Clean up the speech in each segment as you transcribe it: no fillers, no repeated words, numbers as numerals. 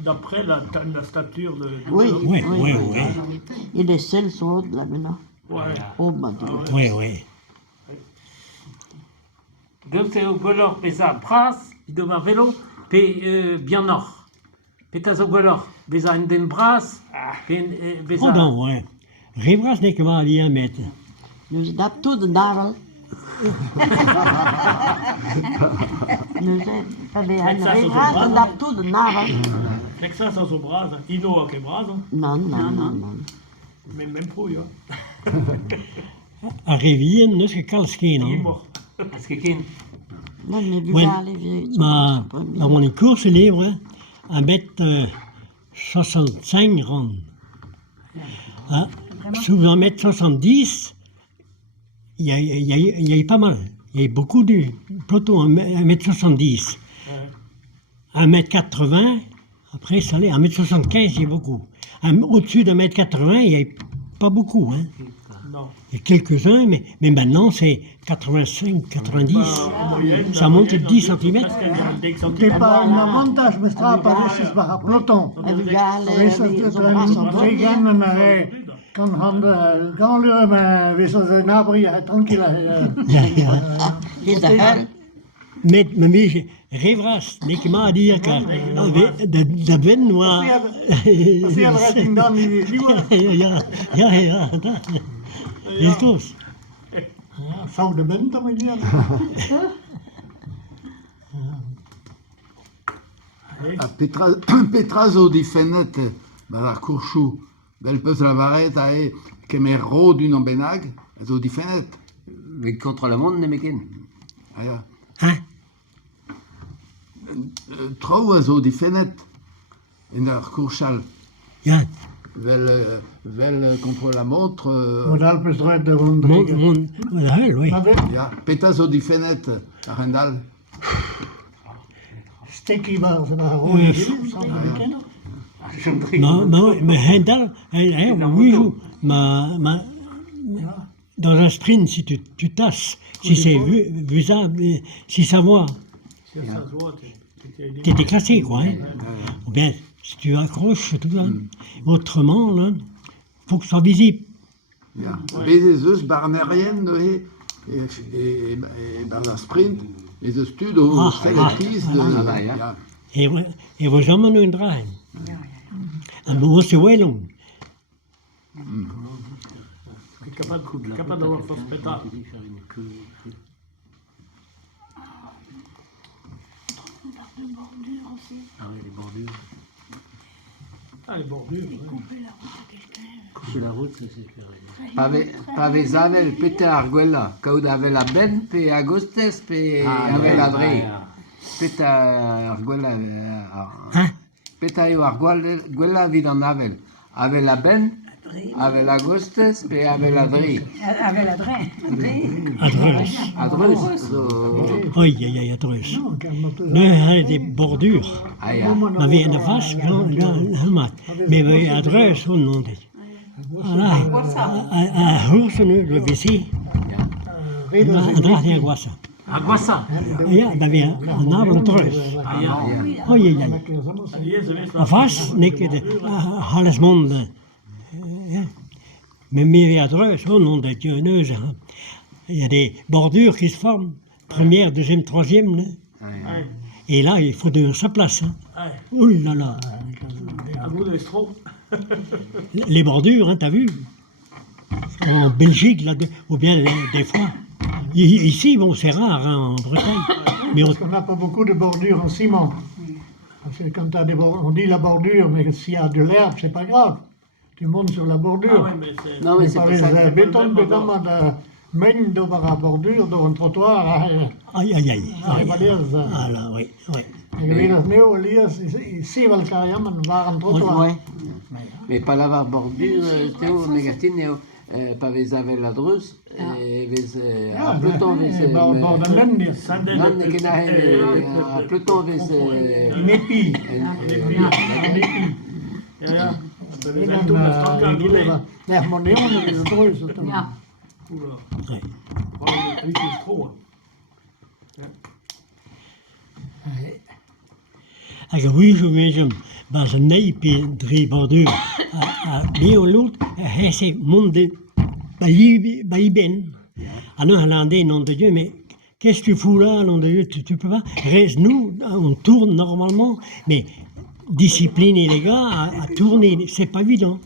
d'après la stature de Oui, Oui, oui, oui, oui. oui. Et les selles sont hautes là maintenant. Ouais. Oh, bah, dis. Oui, oui. Donc c'est au golor pesa bras, idoma velo, pe bianor. Petas au golor, beza en den bras, pe beza... Oh dan, ouais. Rivras nek ma die met. Dus dat doet de navel. Dus Met ça, een ça se dat doet de navel. Texas a zo bras, Ino a che bras, Non, non, non, non. même prouille. A revien neus ke kalskin, Il est hein. mort. Est-ce que kin? Non, mais vu Ouais, là, les vieux. Ma, dans mon course libre, hein, à mettre 65 ronds. Hein, souvent à mettre 70, il y a eu pas mal. Il y a eu beaucoup de peloton à mettre 70. À mettre 80, après ça allait. À mettre 75, il y a beaucoup. Au-dessus de mettre 80, il n'y a eu pas beaucoup. Hein. Non. Il y a quelques-uns, mais maintenant c'est 85, 90. En moyenne, Ça monte de 10 cm. Det är bara en montage med strapar, det är bara peloton. Hvis het twee gannen kan gaan leren met wissels de nabrie tranquille. Ja, ja. Is de hel. Men weet je, Rivras, nek ma dire car dat ben wa. Als je al richting dan die Ja, dat. Is goed. zou de bent dan met die. Petra zo difennet ar kourchou bel peus la varet a kemer ro d'un an benag zo difennet. Mais contre le monde, ne ken. Ah ya. Hein? Trou a zo difennet en ar kourchal Ja, vel contre la montre. Modal plus droit de rond. oui. Ya, peta zo difennet ar rendal. Sticky maar, ze maar rond. Mais Hendal, oui, dans un sprint, si tu tasses, si c'est vu ça, si ça voit, Si ça se voit, t'es déclassé, quoi. Hein. Ou bien, si tu accroches, tout ça. Autrement, là, faut que ce soit visible. Ya, bezez eus barnerien e bar ar sprint ez eus tud o selektiz de... ya. Et vous jamais un drain. Un beau c'est wellon. capable d'avoir force pétard. Ah oui, les bordures. Ah, les bordures. Couper la route, ça c'est faire. Pavezavel, pete arguella, kaout ave la ben, pe agostes, pe ave la dre. Pete arguella, Hein? pete eo arguella vid an avel. Ave la ben, ave la agostes, pe ave la dre. Avec la drain. Adreus. Adreus, Aïe, aïe, aïe, adreus. Non, des bordures. aia. Maar weer in de vast, helemaal. Maar we adres hoe noemt het? Hoe ze nu de wc? Een draagje aan guassa. Aguassa. Ja, dat weer een avond adres. Oh ja, ja. Een vast, nek de alles monde. Mais meer adres hoe noemt het je neus. Il y a des bordures qui se forment, première, deuxième, troisième. Et là, il faut donner sa place. Hein. Oh là là. À bout de l'estro. Les bordures, hein, t'as vu? En Belgique, là, ou bien des fois. Ici, bon, c'est rare, hein, en Bretagne. Mais On n'a pas beaucoup de bordures en ciment. Parce que quand on dit la bordure, mais s'il y a de l'herbe, c'est pas grave. Tu montes sur la Ah bordure. ouais, mais c'est... Non, mais c'est pas ça. Béton, mène door een bordure, door een trottoir. aïe, aïe, aïe. Ah, là, oui, oui. En je weet dat nu al ici wel elkaar jammer, waar een trottoir. Mais pas lavar bordure, Théo, Megatine, pavezavel la drus, vez a pluton vez... Bord de lende. Non, ne ken a pluton vez... Nepi. Ja, ja. Dat is En echt toen de stand aan die dan, nee, maar nee, is het roos. Ja. Ouais. Gewoon een beetje stro. Hag rujo vezem, bas an neip pe dre bordur. Beo lot, hese monde ba ben. Ah non, Hollandais, nom de Dieu, mais qu'est-ce que tu fous là, nom de Dieu, tu peux pas. Reste, nous, on tourne normalement, mais discipliner les gars à tourner, c'est pas évident.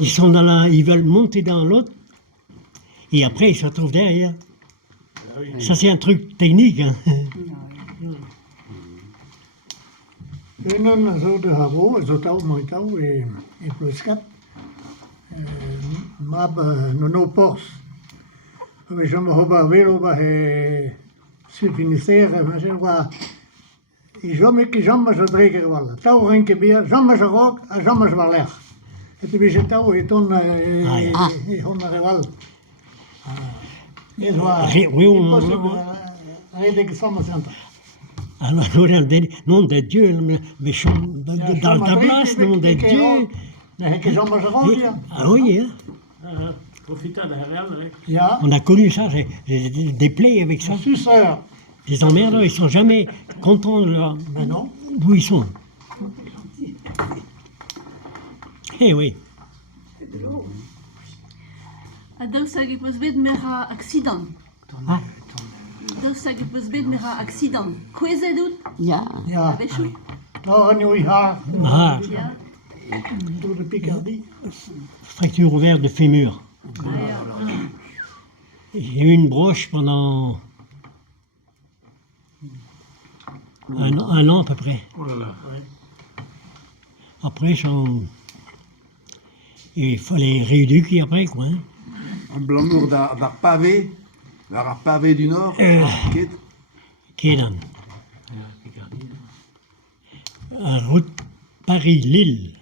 Ils sont ils veulent monter dans l'autre, et après ils se retrouvent derrière. Ça c'est un truc technique. Hein. Enan zo de havo, zo tau moi tau e ploskat. Mab no pors. We jam hoba vero ba he se finisere, maar zeg maar jammer zo drinken wala. Tau renke bier, jammer zo rook, en jammer zo leg. Het is een tau e ton honna reval. Het was impossible. Rede que somos santa. Alors, nom de Dieu, mais dans ta place, nom de Dieu. Ah oui, hein. Profita de Real, Ja. On a connu ça, j'ai des plaies avec ça. Suceur. Les emmerdeurs, ils sont jamais contents de leur... Mais non. d'où ils sont. Eh oui. Daoust hag e peus bet mer a accident. Ah. Daoust hag e peus bet mer a accident. Kwezet out Ja. Ja. a vechou. Daar een nieuw haar. Ah, Ya. Door de Picardie. fracture ouverte de fémur. Ah, ya. J'ai eu une broche pendant un an à peu près. Oh là là. Après, il fallait rééduquer après, quoi. Hein. Un blanc d'ar pavé du Nord. Ket. Kedan. Route Paris-Lille.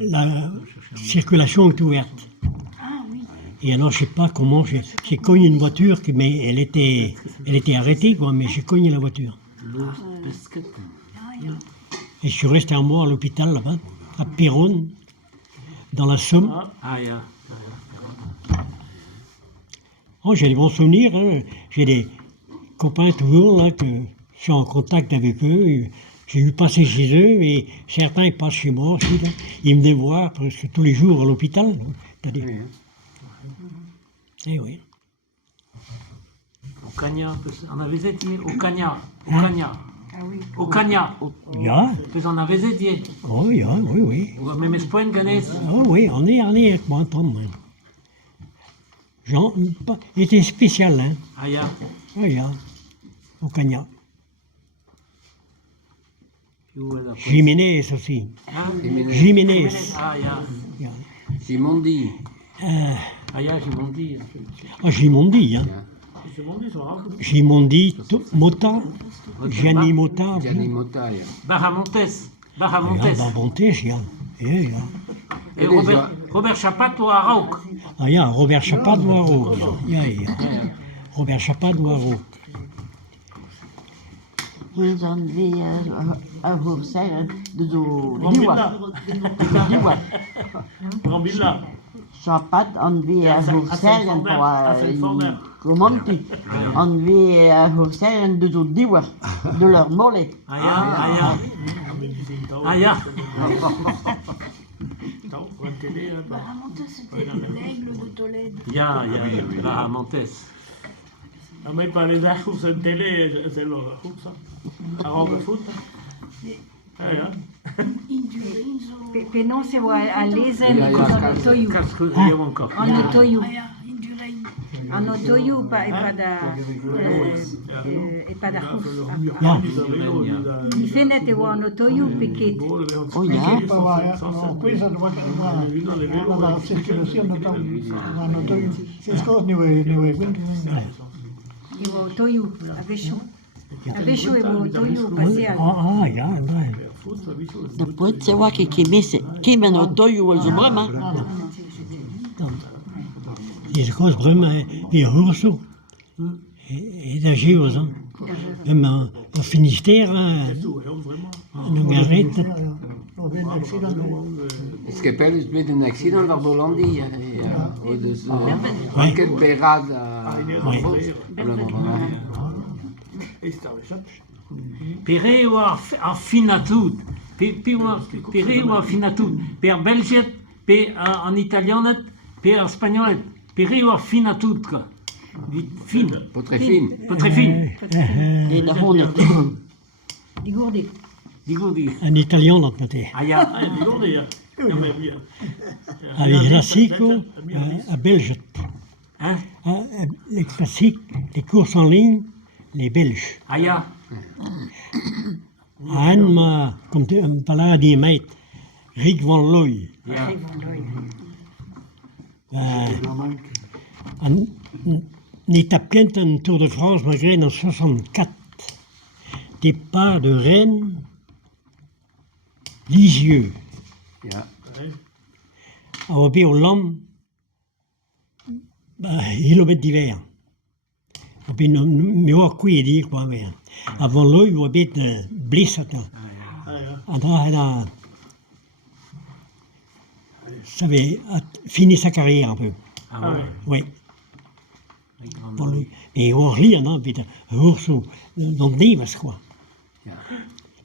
La circulation est ouverte. Et alors, je sais pas comment, j'ai cogné une voiture, mais elle était arrêtée, quoi, mais j'ai cogné la voiture. Et je suis resté un mois à l'hôpital, là-bas, à Péronne, dans la Somme. Ah, ya. Oh, j'ai des bons souvenirs, hein. J'ai des copains toujours, là, que je suis en contact avec eux. Et j'ai vu passer chez eux, et certains ils passent chez moi aussi, là. Ils me venaient voir presque tous les jours à l'hôpital. C'est-à-dire. Eh oui. Au Cagna, on avait été au Cagna. Au Cagna. Au Cagna. Ja, Puis on avait été. oh ja, oui, oui. Mais mes points gagnés. Oh oui, on est avec moi, Tom. Hein. Jean, il était spécial, hein. Ah, ya. Oh ja, au Cagna. Jiménez aussi. Jiménez. Ah, ya. Ja. Simondi. Ah, ya, j'ai mon dit. Ah, Gimondi, hein. C'est bon, ils sont rares. Gimondi, Mota, Gianni Mota. Gianni Motaia. Barramontes. Ja, Barramontes. Babontes, ja. Ja, ja. Et Robert Chapat ou Arauk. Ah ja, Robert Chapat Waro. Ja, ja. Robert Chapat Waro. Hier zijn we voor zeggen, de zo nieuwe. Nieuwe. Brambilla. Chapat, en we voor zeggen, comment tu, en we voor zeggen, de zo nieuwe, de leur molle. Ah, ya. Ah, ya. Ah, ya. Attends, pour une télé, là. Barramontes, c'était l'aigle de Tolède. Ya, ya. Barramontes. Ah, mais pas les arts sur une télé, c'est le foot, ça. Alors, le foot. Ah, ya. Pe non se voit à lezen Ja, ja, an otoiu. Qu'est-ce qu'il y a encore? An otoiu. Ah, Indurain. An otoiu pa e pa da houf. Ja. Ni fenet e oa an otoiu pe ket. Oh ja, Pa waar, ja. Nou, ik weet dat we maar circulatie dat dan aan het doen. Het is gewoon nieuwe wind. E oa otoiu a vechou. A vechou e oa otoiu paseal. Ah, ja, nee. depois se voit que men o toio o zubrama. Die is koos brummen, die hoorso. En daar zie je zo. Maar de Finistère, Zo, heel vraiment. een garret, Ja, ja. Dat is een accident. Het skepel is met een accident daar Hollandi. Dus enkel berad. Is dat weer zo? Pere a finatut. Pere a finatut. Per Belgiet, per en italianet, per spagnolet. Pere a finatut. Fin. Potrefin. Potrefin. Die de honderd. Die gourde. Die goed die. een Italiaan dat meteen. Ah ja. Ah, die hoorde je. Ja, maar ja. Avec Classico, à Belge. Hein? Les classiques, les courses en ligne, les Belges. Ah ja. En maar komt een paladie meid, Rick van Looy. Ja. Een étape quinte en Tour de France, malgré en 64. Départ de Rennes, Lisieux. Ja. On va au Lam, kilomètres d'hiver. On va mieux quoi dire quoi mais avant là il va être blessé là. Andra ça avait fini sa carrière un peu. Ah ouais. Oui. Pour lui. Et Orly on a vite Urso dans Nevers quoi.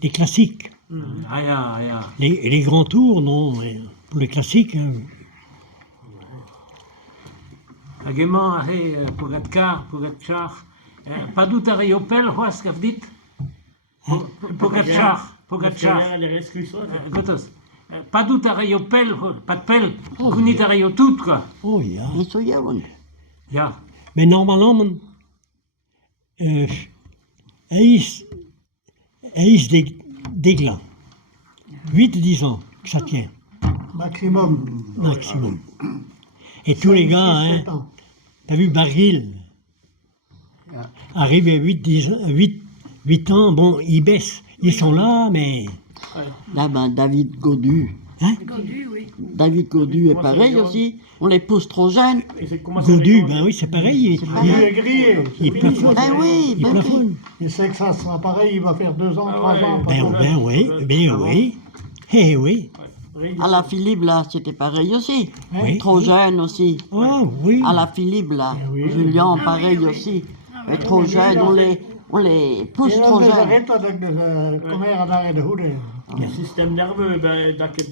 Les classiques. Ah ja, ah ja. Les grands tours non mais pour les classiques Agement, Pogacar, pas doute à Riopel, quoi, ce qu'a dit? Pogacar. Les exclusions. Gotos. Pas doute à Riopel, pas de pelle, kunit à Rio tout, quoi. oh ja. Die is zo jong. Ja. Mais normalement, hij is déglant. 8-10 ans que ça tient, Maximum. maximum. Et tous les gars, hein, 7 ans. t'as vu Barguil, arrive à 8 ans, bon, ils baissent. Ils sont là, mais... Là, ben, David Godu. Hein? David Godu est pareil aussi. On les pousse trop jeunes. Godu, ben oui, c'est pareil. Il est grillé. Il plafonne. Ben oui, Il ben oui. plafonne. Il sait que ça sera pareil, il va faire 2 ans, 3 ouais. ans. Ben oui. Eh oui. À la Philippe, là, c'était pareil aussi. Oui. Trop jeune aussi. Oh oui. À la Philippe, là. oui. Julien, pareil aussi. Mais trop jeune, on les pousse En trop dan jeunes. redt dat ik de comère daar de hoede. Le système nerveux, ben, d'accord,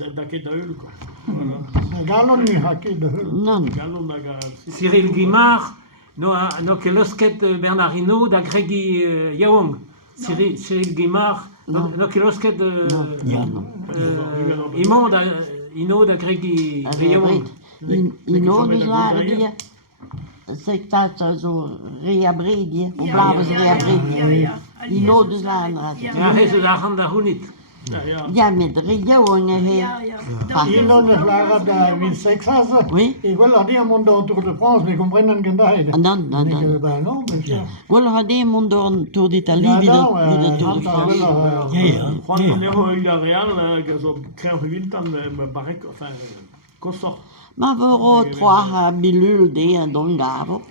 quoi. Voilà. Galon niet hakken de hul. Non, Galon, d'accord. Cyril Guimard, no kelosket Bernard Hinault, da Gregi Yaong. Cyril Guimard, no kelosket Imond, Hinault, da Gregi Yaong. Ino, dus waren die. Zeg dat zo reabreed, hoe blaven ze reabreed? Ino, dus waren Ja, hij ze daar gaan daar hoe niet. Ja, ja. Ja, met de jongen heen. Hier dan is waar de wil Texas. Oui. Ik wil dat die man door Tour de France, maar comprenden geen beide. En dan, Ik ben non, monsieur. wel had die man door een Tour d'Italie, wie de Tour de France. Ja, ja. Juan Monero il a Real, que zo krijg gewint dan met Barek, enfin, Kossor. Maar voor 3 bilul die en dan gaven.